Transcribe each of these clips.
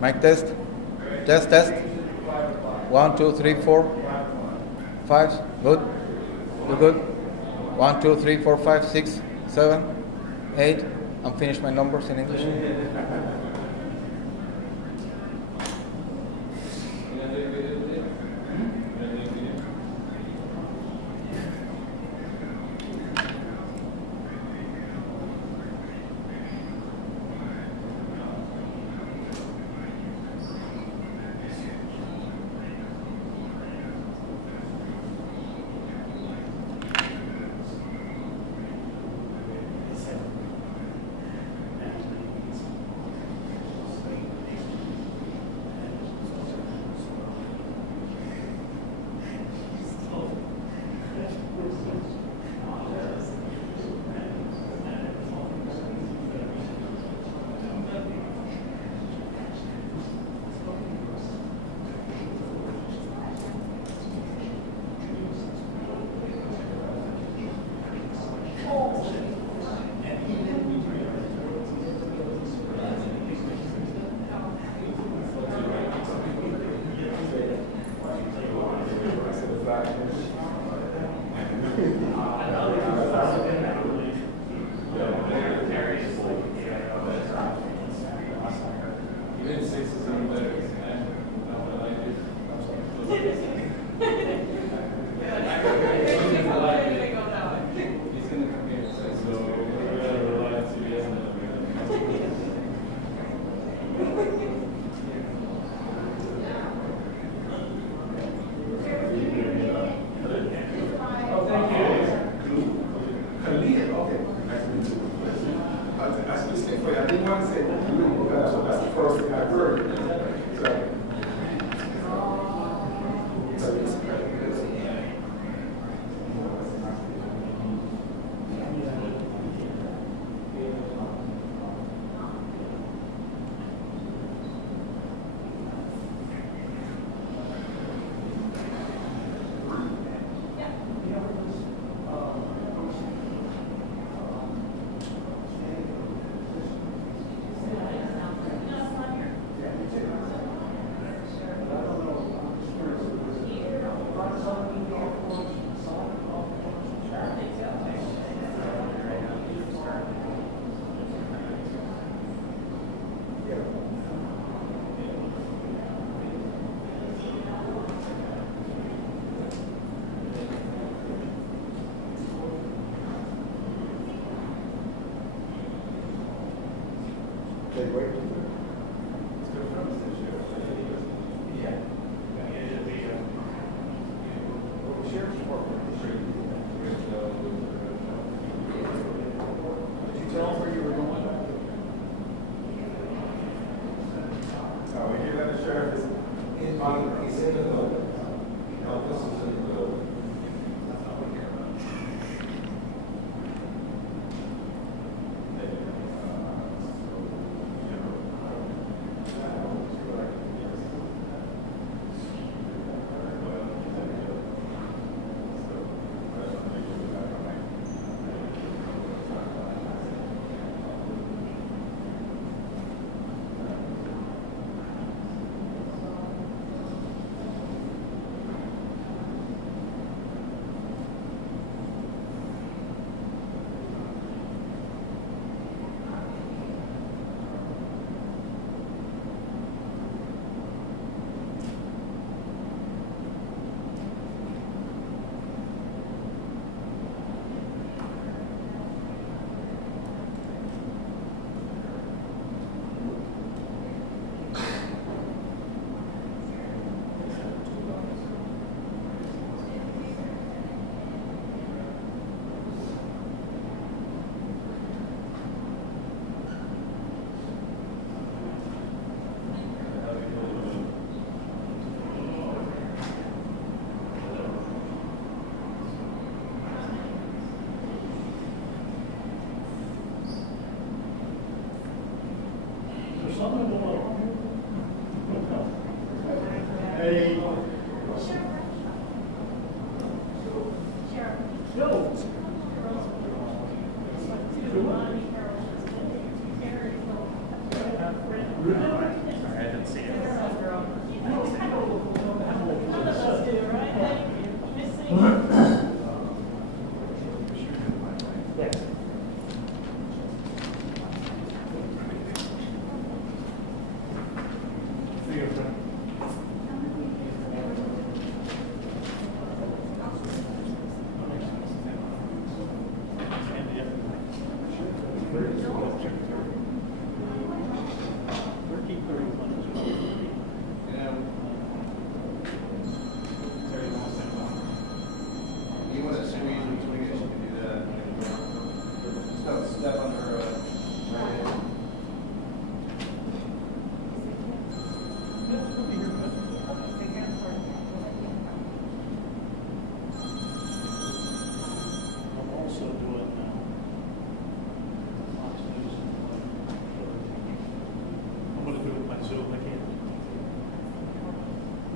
Mic test. Test, test. 1, 2, 3, 4. 5. Good. You good? 1, 2, 3, 4, 5, 6, 7, 8. I'm finished my numbers in English.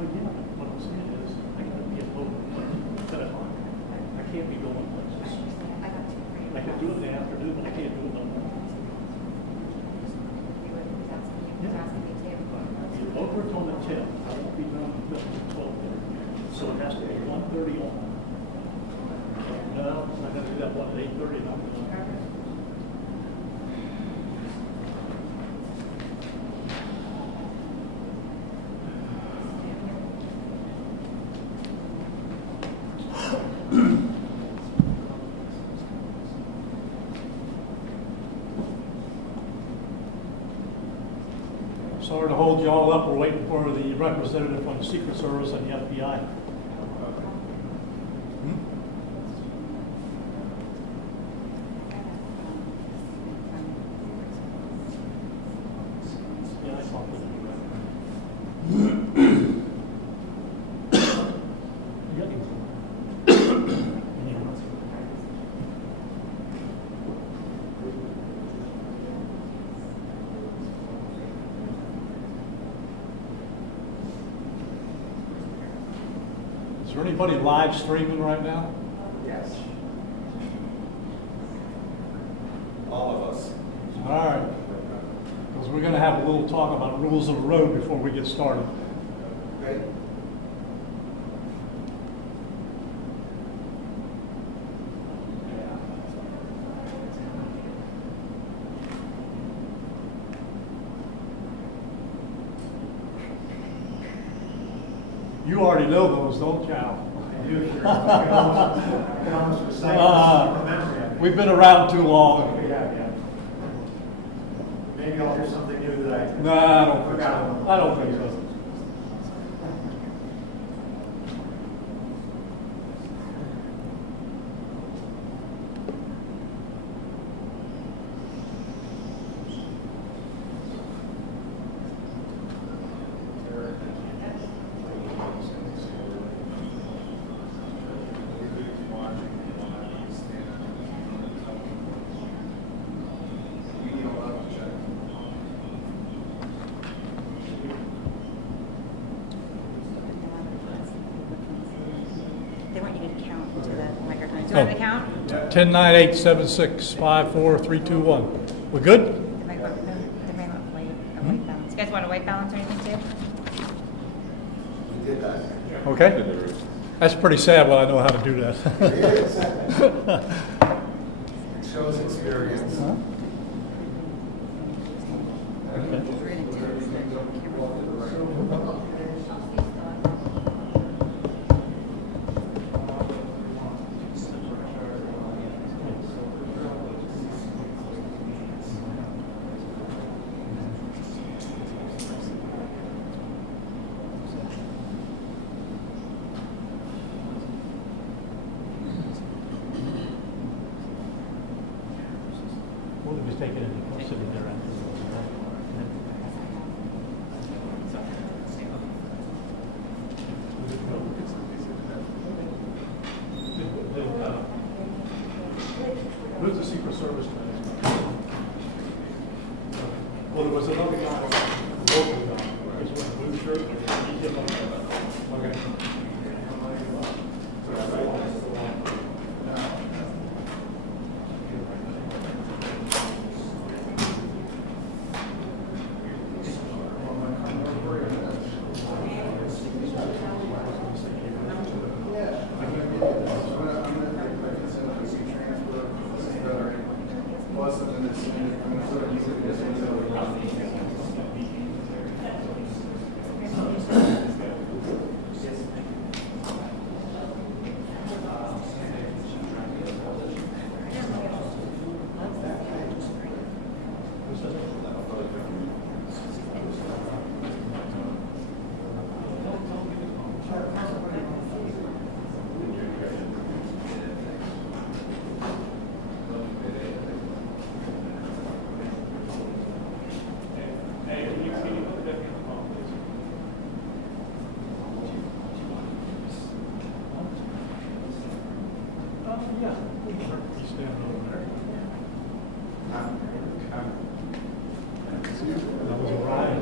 Well, yeah, what I'm saying is, I gotta be at home at 10 o'clock. I can't be going places. I can do it in the afternoon, but I can't do it in the morning. The over's on the 10th, I won't be done until 12:30. So it has to be 1:30 on. No, I'm gonna do that one at 8:30. Sorry to hold you all up. We're waiting for the representative from the Secret Service and the FBI. Yeah, I saw that. Is there anybody live streaming right now? Yes. All of us. All right. Because we're going to have a little talk about rules of the road before we get started. Okay. You already know those, don't you, Al? I do, sure. I can almost recite from memory. We've been around too long. Yeah. Maybe I'll do something new that I. No, I don't think so. I don't think so. They want you to count into the microphone. Do you want me to count? 10, 9, 8, 7, 6, 5, 4, 3, 2, 1. We good? They might want white balance. You guys want a white balance or anything too? We did that. Okay. That's pretty sad when I know how to do that. It is. It shows experience. We'll be taking it custody thereafter. Who's the Secret Service man? Well, there was another guy, a local guy, he's wearing a blue shirt, he came up. Okay. Yeah, he's standing over there. That was Orion.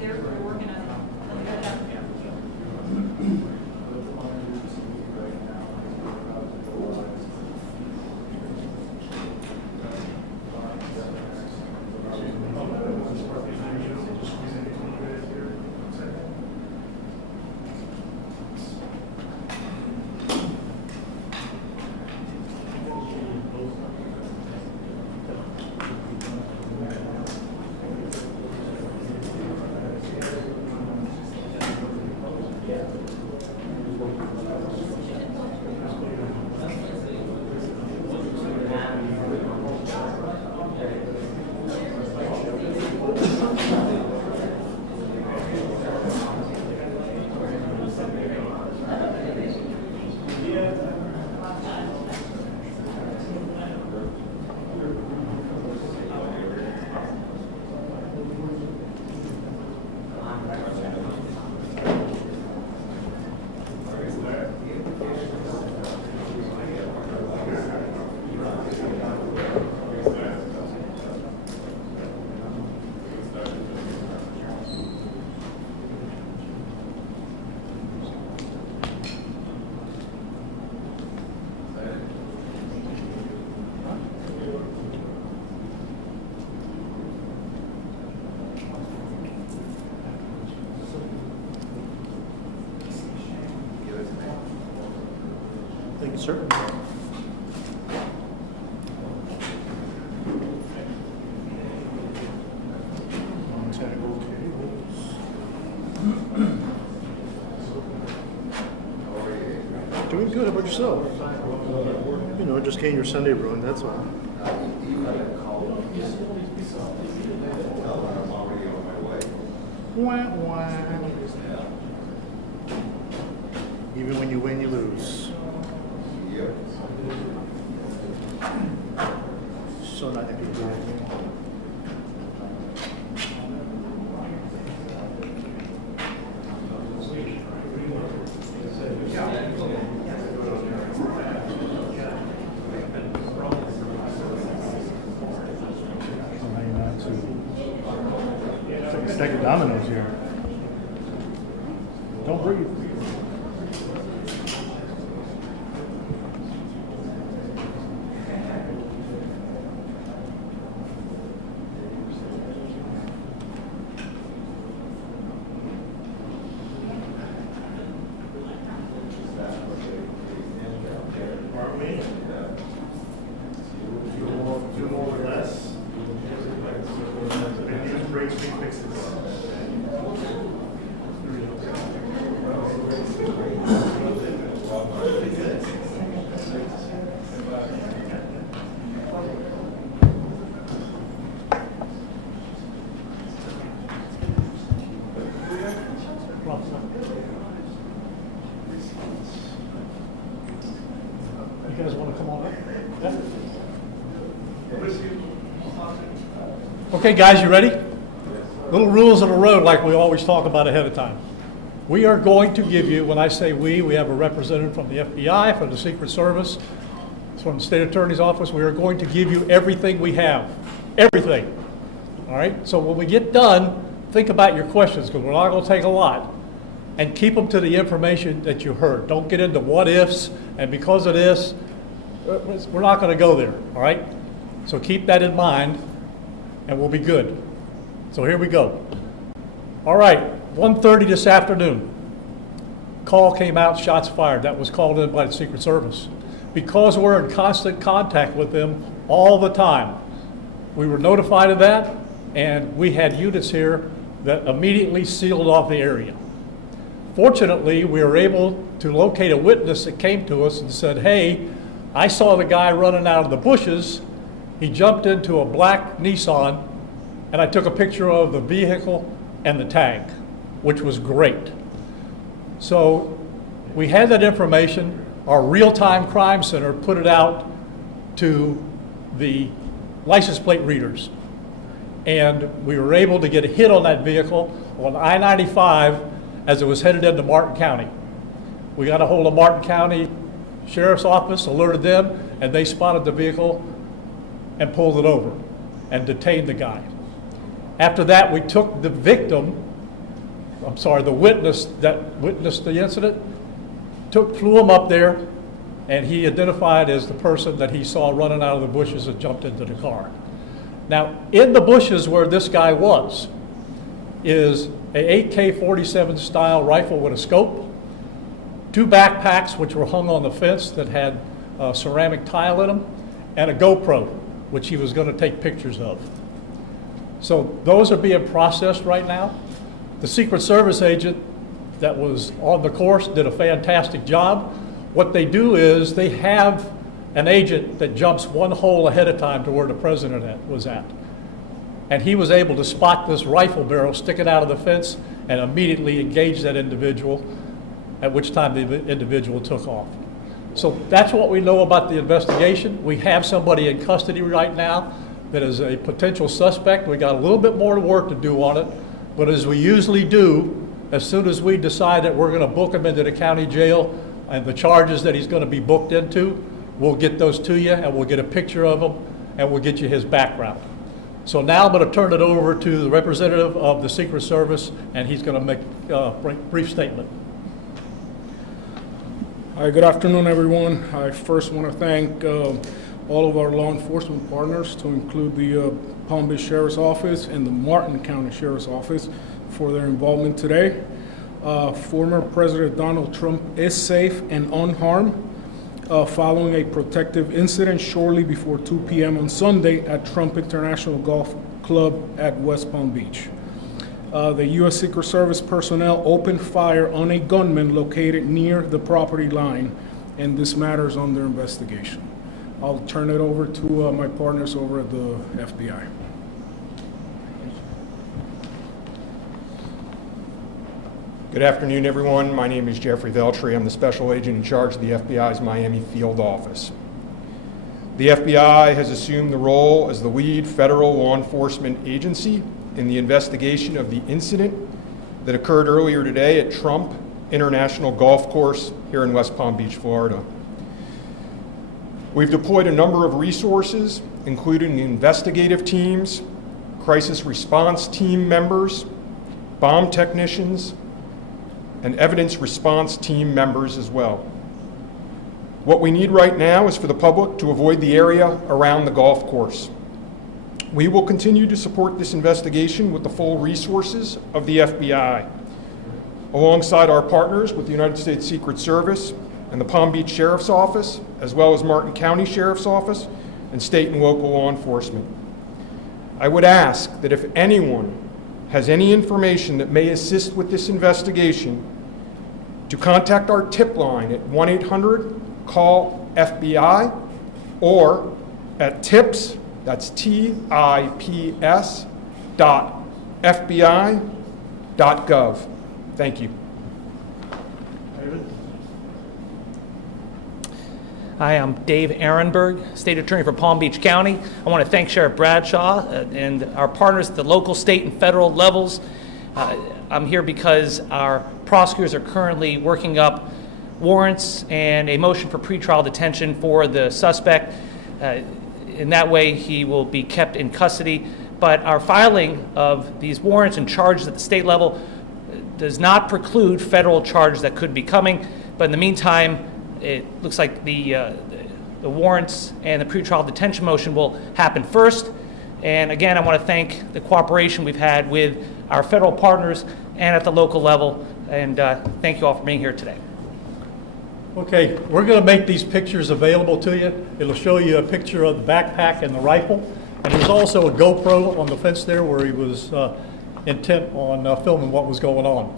They're working on it. Thank you, sir. Doing good. How about yourself? You know, just getting your Sunday ruined, that's all. Wah, wah. Even when you win, you lose. So not happy with it. It's like a stack of dominoes here. Don't breathe. Aren't we? Do more with less. And these breaks, big fixes. You guys want to come on up? Yeah. Okay, guys, you ready? Little rules of the road like we always talk about ahead of time. We are going to give you, when I say we have a representative from the FBI, from the Secret Service, from the State Attorney's Office. We are going to give you everything we have. Everything. All right? So when we get done, think about your questions, because we're not going to take a lot. And keep them to the information that you heard. Don't get into what ifs, and because of this, we're not going to go there, all right? So keep that in mind, and we'll be good. So here we go. All right, 1:30 this afternoon. Call came out, shots fired. That was called in by the Secret Service. Because we're in constant contact with them all the time, we were notified of that, and we had units here that immediately sealed off the area. Fortunately, we were able to locate a witness that came to us and said, hey, I saw the guy running out of the bushes. He jumped into a black Nissan, and I took a picture of the vehicle and the tag, which was great. So we had that information. Our real-time crime center put it out to the license plate readers. And we were able to get a hit on that vehicle on I-95 as it was headed into Martin County. We got a hold of Martin County Sheriff's Office, alerted them, and they spotted the vehicle and pulled it over and detained the guy. After that, we took the the witness that witnessed the incident, flew him up there, and he identified as the person that he saw running out of the bushes and jumped into the car. Now, in the bushes where this guy was is a AK-47 style rifle with a scope, 2 backpacks which were hung on the fence that had ceramic tile in them, and a GoPro, which he was going to take pictures of. So those are being processed right now. The Secret Service agent that was on the course did a fantastic job. What they do is they have an agent that jumps one hole ahead of time to where the president was at. And he was able to spot this rifle barrel sticking out of the fence and immediately engage that individual, at which time the individual took off. So that's what we know about the investigation. We have somebody in custody right now that is a potential suspect. We got a little bit more work to do on it, but as we usually do, as soon as we decide that we're going to book him into the county jail and the charges that he's going to be booked into, we'll get those to you and we'll get a picture of him and we'll get you his background. So now I'm going to turn it over to the representative of the Secret Service, and he's going to make a brief statement. Hi, good afternoon, everyone. I first want to thank all of our law enforcement partners, to include the Palm Beach Sheriff's Office and the Martin County Sheriff's Office, for their involvement today. Former President Donald Trump is safe and unharmed following a protective incident shortly before 2 p.m. on Sunday at Trump International Golf Club at West Palm Beach. The U.S. Secret Service personnel opened fire on a gunman located near the property line, and this matter is under investigation. I'll turn it over to my partners over at the FBI. Good afternoon, everyone. My name is Jeffrey Veltri. I'm the special agent in charge of the FBI's Miami field office. The FBI has assumed the role as the lead federal law enforcement agency in the investigation of the incident that occurred earlier today at Trump International Golf Course here in West Palm Beach, Florida. We've deployed a number of resources, including investigative teams, crisis response team members, bomb technicians, and evidence response team members as well. What we need right now is for the public to avoid the area around the golf course. We will continue to support this investigation with the full resources of the FBI, alongside our partners with the United States Secret Service and the Palm Beach Sheriff's Office, as well as Martin County Sheriff's Office and state and local law enforcement. I would ask that if anyone has any information that may assist with this investigation, to contact our tip line at 1-800-CALL-FBI or at tips, that's TIPS, FBI.gov. Thank you. Hi, I'm Dave Ehrenberg, State Attorney for Palm Beach County. I want to thank Sheriff Bradshaw and our partners at the local, state, and federal levels. I'm here because our prosecutors are currently working up warrants and a motion for pretrial detention for the suspect. In that way, he will be kept in custody but our filing of these warrants and charges at the state level does not preclude federal charges that could be coming. But in the meantime, it looks like the warrants and the pretrial detention motion will happen first. And again, I want to thank the cooperation we've had with our federal partners and at the local level. And thank you all for being here today. Okay, we're going to make these pictures available to you. It'll show you a picture of the backpack and the rifle. And there's also a GoPro on the fence there where he was intent on filming what was going on.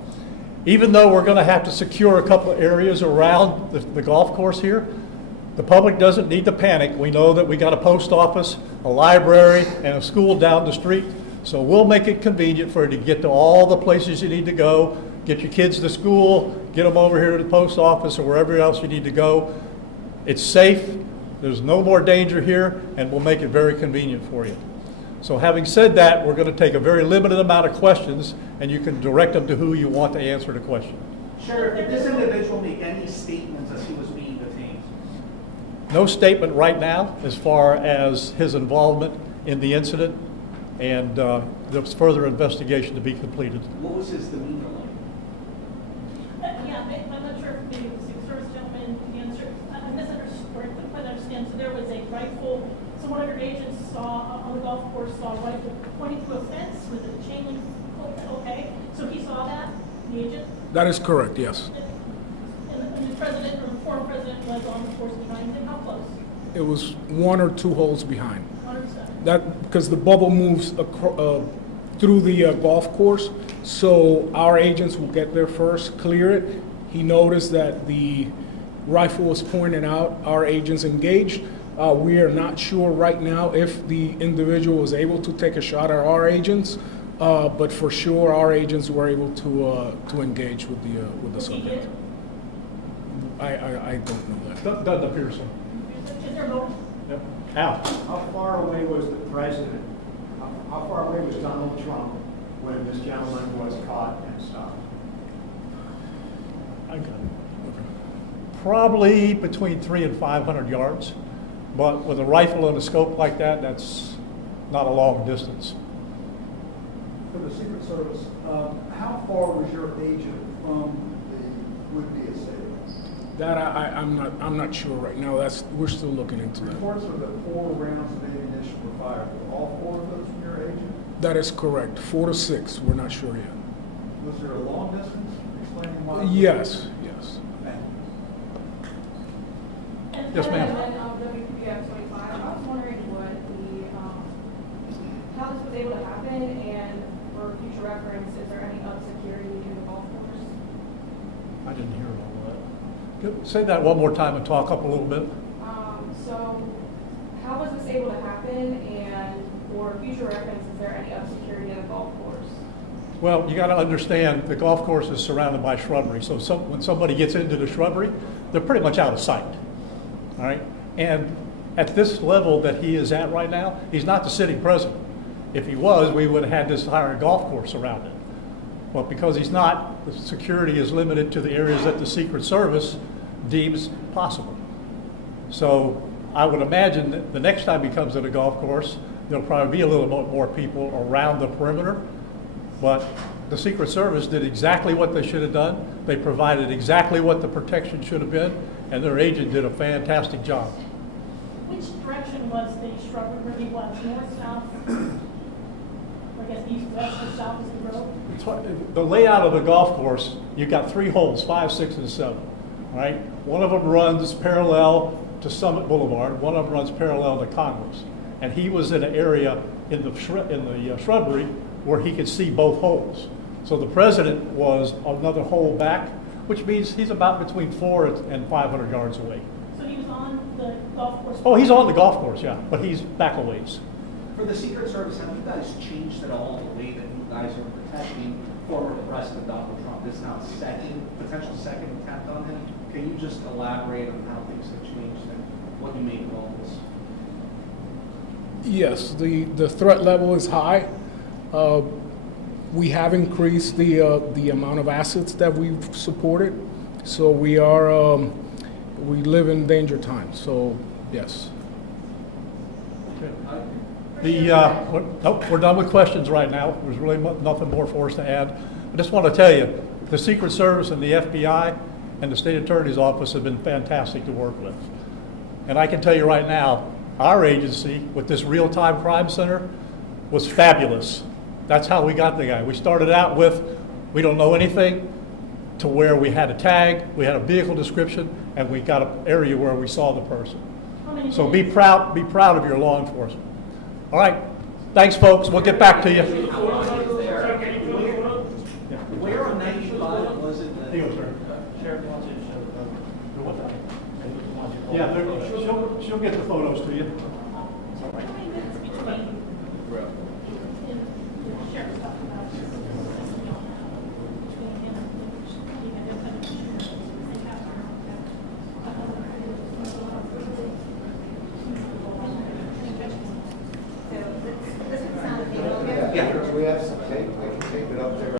Even though we're going to have to secure a couple of areas around the golf course here, the public doesn't need to panic. We know that we got a post office, a library, and a school down the street. So we'll make it convenient for you to get to all the places you need to go, get your kids to school, get them over here to the post office or wherever else you need to go. It's safe, there's no more danger here, and we'll make it very convenient for you. So having said that, we're going to take a very limited amount of questions, and you can direct them to who you want to answer the question. Sheriff, did this individual make any statements as he was being detained? No statement right now as far as his involvement in the incident, and there's further investigation to be completed. What was his demeanor like? Yeah, I'm not sure if maybe the Secret Service gentleman answered. I misunderstood, or I quite understand. So there was a rifle. So one of your agents saw on the golf course saw a rifle pointing to a fence. Was it a chain link? Okay, so he saw that, the agent. That is correct, yes. And the president or the former president was on the course behind him. How close? It was 1 or 2 holes behind. 100%. That, because the bubble moves through the golf course, so our agents will get there first, clear it. He noticed that the rifle was pointed out. Our agents engaged. We are not sure right now if the individual was able to take a shot at our agents, but for sure our agents were able to engage with the subject. I don't know that. Doesn't appear so. Is there a motive? Yep. Al? How far away was the president, how far away was Donald Trump when this gentleman was caught and stopped? I got it. Probably between 300 and 500 yards, but with a rifle and a scope like that, that's not a long distance. For the Secret Service, how far was your agent from the would-be assailant? That I'm not sure right now. We're still looking into that. Reports are that 4 rounds of ammunition were fired. Were all 4 of those from your agent? That is correct. 4 to 6. We're not sure yet. Was there a long distance? Explaining why? Yes. Yes, ma'am. WPF 25. I was wondering what how this was able to happen, and for future reference, is there any security in the golf course? I didn't hear all that. Say that one more time and talk up a little bit. So how was this able to happen, and for future reference, is there any security in the golf course? Well, you got to understand the golf course is surrounded by shrubbery, so when somebody gets into the shrubbery, they're pretty much out of sight. All right, and at this level that he is at right now, he's not the sitting president. If he was, we would have had this entire golf course around it. But because he's not, the security is limited to the areas that the Secret Service deems possible. So I would imagine that the next time he comes to the golf course, there'll probably be a little bit more people around the perimeter. But the Secret Service did exactly what they should have done. They provided exactly what the protection should have been, and their agent did a fantastic job. Which direction was the shrubbery where he was? North, south? Or I guess east, west, or south is the road? The layout of the golf course, you've got 3 holes, 5, 6, and 7. All right? One of them runs parallel to Summit Boulevard. One of them runs parallel to Congress. And he was in an area in the shrubbery where he could see both holes. So the president was another hole back, which means he's about between 400 and 500 yards away. So he was on the golf course? Oh, he's on the golf course, yeah, but he's back a ways. For the Secret Service, have you guys changed at all the way that you guys are protecting former President Donald Trump? This is now potential second attempt on him. Can you just elaborate on how things have changed and what you make of all this? Yes, the threat level is high. We have increased the amount of assets that we've supported, so we live in danger times. So yes. We're done with questions right now. There's really nothing more for us to add. I just want to tell you, the Secret Service and the FBI and the State Attorney's Office have been fantastic to work with. And I can tell you right now, our agency with this real-time crime center was fabulous. That's how we got the guy. We started out with, we don't know anything, to where we had a tag, we had a vehicle description, and we got an area where we saw the person. So be proud of your law enforcement. All right, thanks, folks. We'll get back to you. Where on 95 was it that? Yeah, she'll get the photos to you. How many minutes between? Sheriff's talking about. Yeah. We have some tape, I can tape it up there.